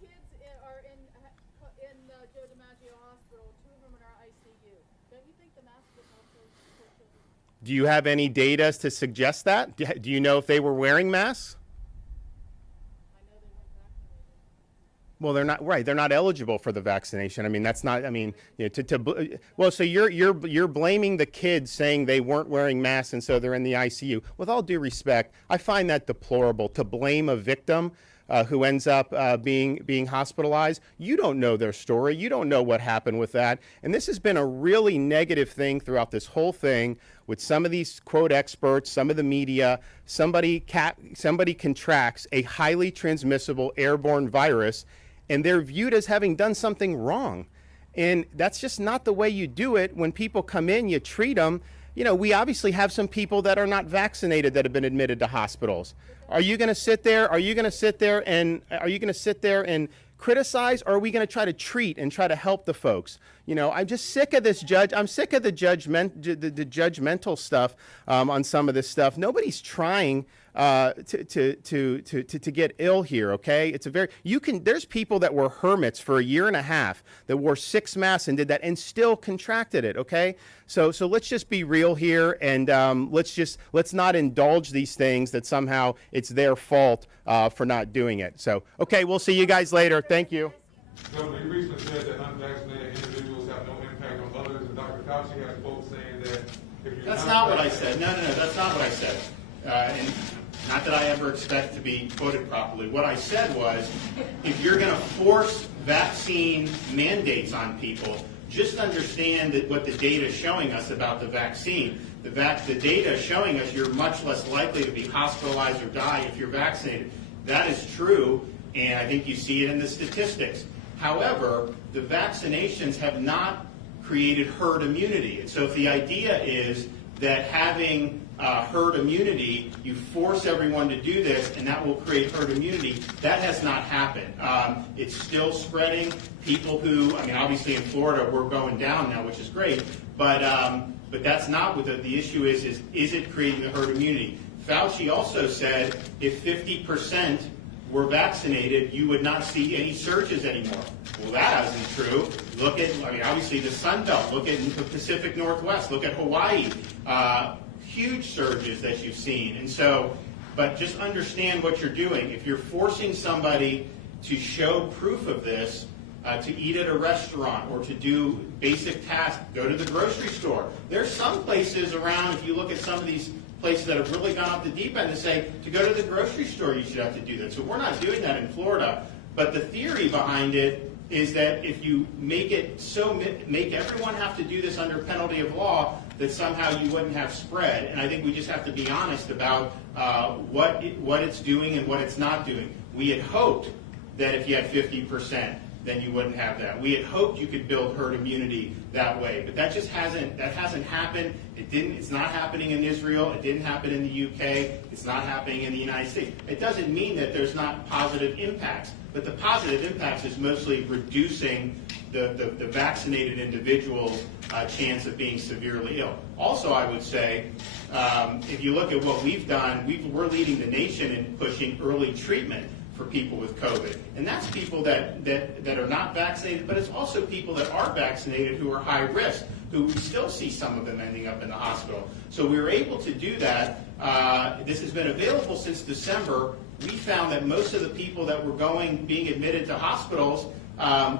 kids are in Joe DiMaggio Hospital. 2 of them are in our ICU. Don't you think the mask would help those poor children? Do you have any data to suggest that? Do you know if they were wearing masks? I know they weren't vaccinated. Well, they're not right. They're not eligible for the vaccination. I mean, that's not. I mean, you know, well, so you're blaming the kids, saying they weren't wearing masks and so they're in the ICU. With all due respect, I find that deplorable. To blame a victim who ends up being hospitalized. You don't know their story. You don't know what happened with that. And this has been a really negative thing throughout this whole thing with some of these quote experts, some of the media. Somebody contracts a highly transmissible airborne virus, and they're viewed as having done something wrong. And that's just not the way you do it. When people come in, you treat them. You know, we obviously have some people that are not vaccinated that have been admitted to hospitals. Are you going to sit there? Are you going to sit there and criticize, or are we going to try to treat and try to help the folks? You know, I'm just sick of this judge. I'm sick of the judgmental stuff on some of this stuff. Nobody's trying to get ill here. Okay, it's a very there's people that were hermits for a year and a half that wore 6 masks and did that and still contracted it. Okay, so let's just be real here, and let's not indulge these things that somehow it's their fault for not doing it. So okay, we'll see you guys later. Thank you. So you recently said that unvaccinated individuals have no impact on others, and Dr. Fauci has quotes saying that if you're That's not what I said. No, that's not what I said. And not that I ever expect to be quoted properly. What I said was, if you're going to force vaccine mandates on people, just understand that what the data is showing us about the vaccine. The data is showing us you're much less likely to be hospitalized or die if you're vaccinated. That is true, and I think you see it in the statistics. However, the vaccinations have not created herd immunity. And so if the idea is that having herd immunity, you force everyone to do this, and that will create herd immunity, that has not happened. It's still spreading. People who, I mean, obviously in Florida, we're going down now, which is great, but that's not what the issue is it creating the herd immunity? Fauci also said if 50% were vaccinated, you would not see any surges anymore. Well, that isn't true. Look at, I mean, obviously the Sun Belt. Look at the Pacific Northwest. Look at Hawaii. Huge surges that you've seen. And so, but just understand what you're doing. If you're forcing somebody to show proof of this, to eat at a restaurant or to do basic tasks, go to the grocery store. There's some places around, if you look at some of these places that have really gone off the deep end, to say to go to the grocery store you should have to do that. So we're not doing that in Florida. But the theory behind it is that if you make everyone have to do this under penalty of law, that somehow you wouldn't have spread. And I think we just have to be honest about what it's doing and what it's not doing. We had hoped that if you had 50%, then you wouldn't have that. We had hoped you could build herd immunity that way, but that hasn't happened. It's not happening in Israel. It didn't happen in the UK. It's not happening in the United States. It doesn't mean that there's not positive impacts, but the positive impacts is mostly reducing the vaccinated individual's chance of being severely ill. Also, I would say, if you look at what we've done, we're leading the nation in pushing early treatment for people with COVID. And that's people that are not vaccinated, but it's also people that are vaccinated who are high risk, who we still see some of them ending up in the hospital. So we were able to do that. This has been available since December. We found that most of the people that were being admitted to hospitals,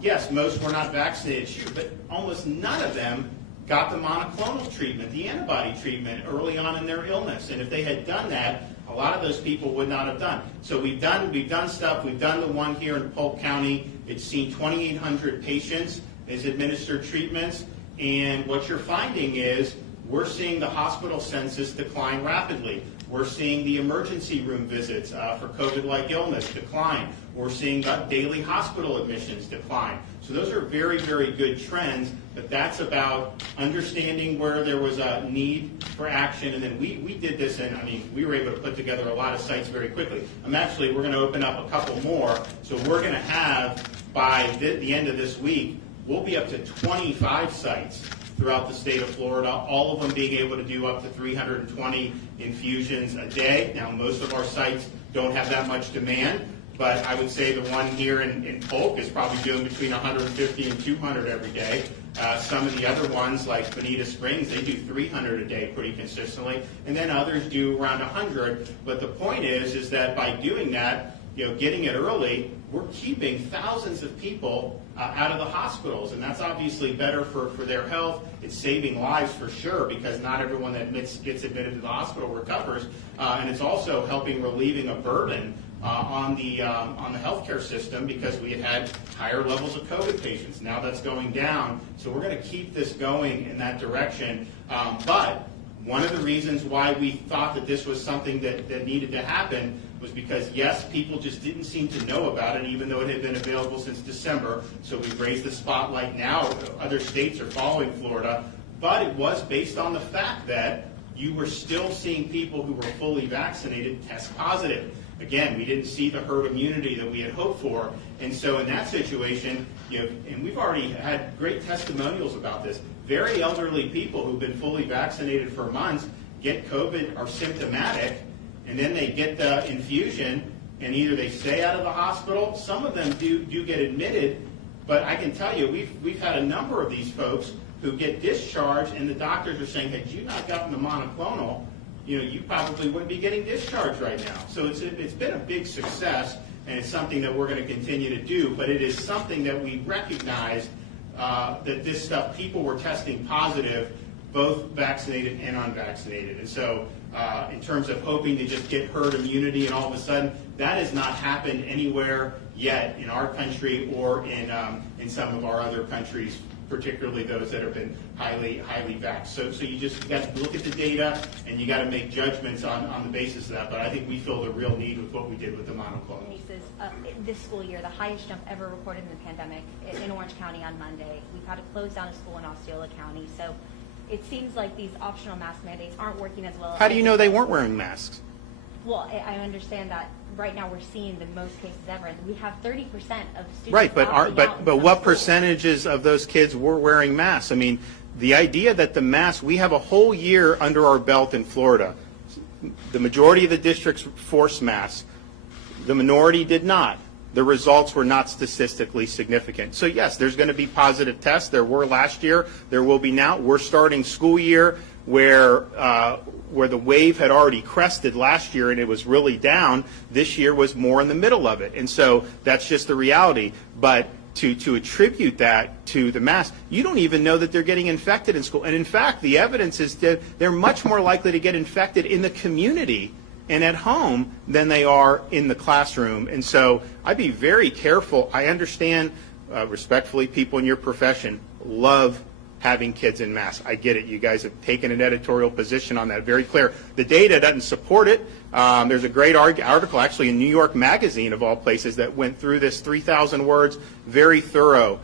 yes, most were not vaccinated, sure, but almost none of them got the monoclonal treatment, the antibody treatment, early on in their illness. And if they had done that, a lot of those people would not have done. So we've done stuff. We've done the one here in Polk County. It's seen 2,800 patients. It's administered treatments. And what you're finding is we're seeing the hospital census decline rapidly. We're seeing the emergency room visits for COVID-like illness decline. We're seeing daily hospital admissions decline. So those are very, very good trends, but that's about understanding where there was a need for action. And then we did this, and I mean, we were able to put together a lot of sites very quickly. We're going to open up a couple more. So we're going to have, by the end of this week, we'll be up to 25 sites throughout the state of Florida, all of them being able to do up to 320 infusions a day. Now, most of our sites don't have that much demand, but I would say the one here in Polk is probably doing between 150 and 200 every day. Some of the other ones, like Bonita Springs, they do 300 a day pretty consistently, and then others do around 100. But the point is that by doing that, getting it early, we're keeping thousands of people out of the hospitals, and that's obviously better for their health. It's saving lives for sure, because not everyone that gets admitted to the hospital recovers, and it's also helping relieving a burden on the healthcare system, because we had higher levels of COVID patients. Now that's going down, so we're going to keep this going in that direction. But one of the reasons why we thought that this was something that needed to happen was because, yes, people just didn't seem to know about it, even though it had been available since December. So we've raised the spotlight now. Other states are following Florida. But it was based on the fact that you were still seeing people who were fully vaccinated test positive. Again, we didn't see the herd immunity that we had hoped for. And so in that situation, and we've already had great testimonials about this, very elderly people who've been fully vaccinated for months get COVID, are symptomatic, and then they get the infusion, and either they stay out of the hospital, some of them do get admitted, but I can tell you, we've had a number of these folks who get discharged, and the doctors are saying, had you not gotten the monoclonal, you probably wouldn't be getting discharged right now. So it's been a big success, and it's something that we're going to continue to do, but it is something that we recognize that this stuff, people were testing positive, both vaccinated and unvaccinated. And so in terms of hoping to just get herd immunity and all of a sudden, that has not happened anywhere yet in our country or in some of our other countries, particularly those that have been highly vaxxed. So you got to look at the data, and you got to make judgments on the basis of that. But I think we feel the real need with what we did with the monoclonal. This school year, the highest jump ever recorded in the pandemic in Orange County on Monday. We've had to close down a school in Osceola County. So it seems like these optional mask mandates aren't working as well. How do you know they weren't wearing masks? Well, I understand that right now we're seeing the most cases ever, and we have 30% of students. Right, but what schools. percentages of those kids were wearing masks? I mean, the idea that the mask, we have a whole year under our belt in Florida. The majority of the districts forced masks. The minority did not. The results were not statistically significant. So yes, there's going to be positive tests. There were last year. There will be now. We're starting school year where the wave had already crested last year and it was really down. This year was more in the middle of it. And so that's just the reality. But to attribute that to the mask, you don't even know that they're getting infected in school. And in fact, the evidence is that they're much more likely to get infected in the community and at home than they are in the classroom. And so I'd be very careful. I understand, respectfully, people in your profession love having kids in masks. I get it. You guys have taken an editorial position on that. Very clear. The data doesn't support it. There's a great article actually in New York Magazine, of all places, that went through this 3,000 words, very thorough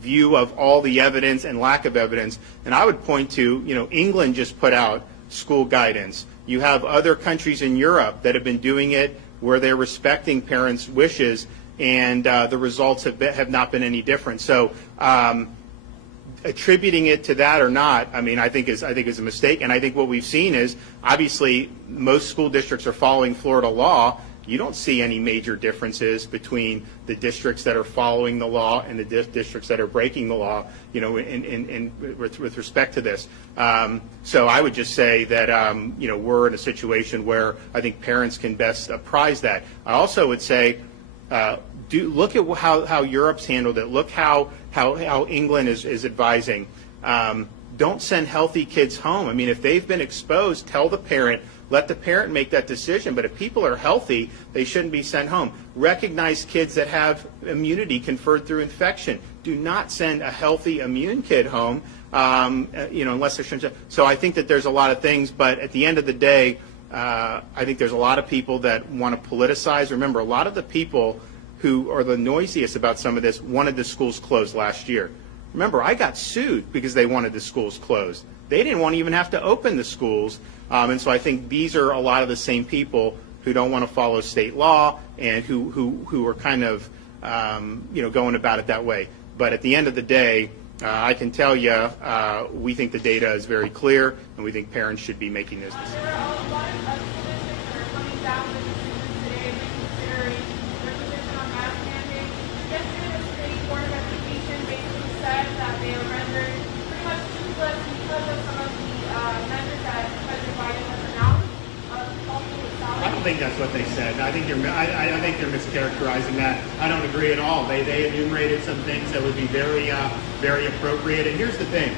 view of all the evidence and lack of evidence. And I would point to, England just put out school guidance. You have other countries in Europe that have been doing it where they're respecting parents' wishes, and the results have not been any different. So attributing it to that or not, I think is a mistake. And I think what we've seen is, obviously, most school districts are following Florida law. You don't see any major differences between the districts that are following the law and the districts that are breaking the law, with respect to this. So I would just say that, we're in a situation where I think parents can best apprise that. I also would say, look at how Europe's handled it. Look how England is advising. Don't send healthy kids home. If they've been exposed, tell the parent. Let the parent make that decision. But if people are healthy, they shouldn't be sent home. Recognize kids that have immunity conferred through infection. Do not send a healthy immune kid home, unless they're. So I think that there's a lot of things, but at the end of the day, I think there's a lot of people that want to politicize. Remember, a lot of the people who are the noisiest about some of this wanted the schools closed last year. Remember, I got sued because they wanted the schools closed. They didn't want to even have to open the schools. And so I think these are a lot of the same people who don't want to follow state law and who are kind of, going about it that way. But at the end of the day, I can tell you, we think the data is very clear, and we think parents should be making this decision. There are a lot of statistics that are coming down with the students today reconsidering think that's what they said. I think I think they're mischaracterizing that. I don't agree at all. They enumerated some things that would be very very appropriate. And here's the thing: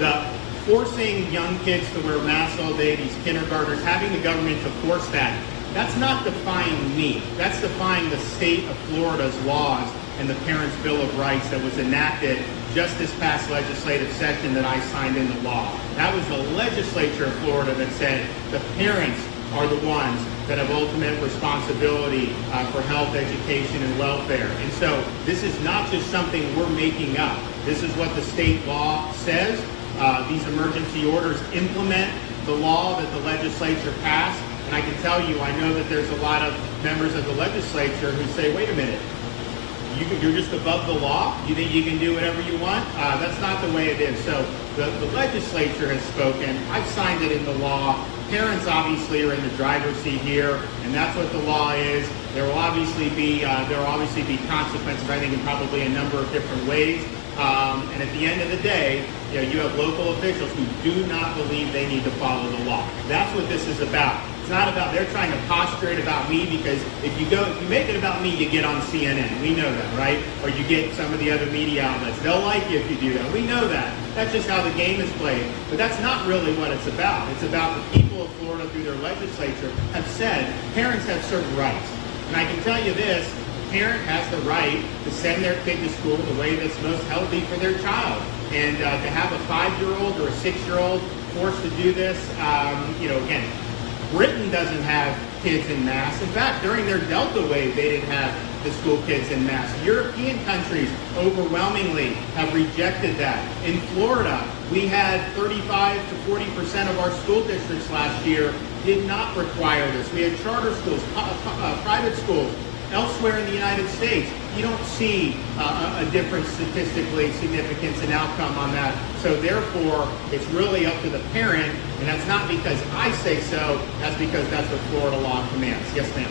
the forcing young kids to wear masks all day, these kindergartners, having the government to force that, that's not defying me. That's defying the state of Florida's laws and the Parents' Bill of Rights that was enacted just this past legislative session that I signed into law. That was the legislature of Florida that said the parents are the ones that have ultimate responsibility for health, education, and welfare. And so this is not just something we're making up. This is what the state law says. These emergency orders implement the law that the legislature passed. And I can tell you, I know that there's a lot of members of the legislature who say, wait a minute, you're just above the law? You think you can do whatever you want? That's not the way it is. So the legislature has spoken. I've signed it into law. Parents obviously are in the driver's seat here, and that's what the law is. There will obviously be consequences, I think, in probably a number of different ways. And at the end of the day, you have local officials who do not believe they need to follow the law. That's what this is about. It's not about, they're trying to posture about me, because if you make it about me, you get on CNN. We know that, right? Or you get some of the other media outlets. They'll like you if you do that. We know that. That's just how the game is played. But that's not really what it's about. It's about the people of Florida, through their legislature, have said parents have certain rights. And I can tell you this, a parent has the right to send their kid to school the way that's most healthy for their child. And to have a 5-year-old or a 6-year-old forced to do this, again, Britain doesn't have kids in masks. In fact, during their Delta wave, they didn't have the school kids in masks. European countries overwhelmingly have rejected that. In Florida, we had 35 to 40% of our school districts last year did not require this. We had charter schools, private schools. Elsewhere in the United States, you don't see a difference statistically significance in outcome on that. So therefore, it's really up to the parent, and that's not because I say so, that's because that's what Florida law commands. Yes, ma'am.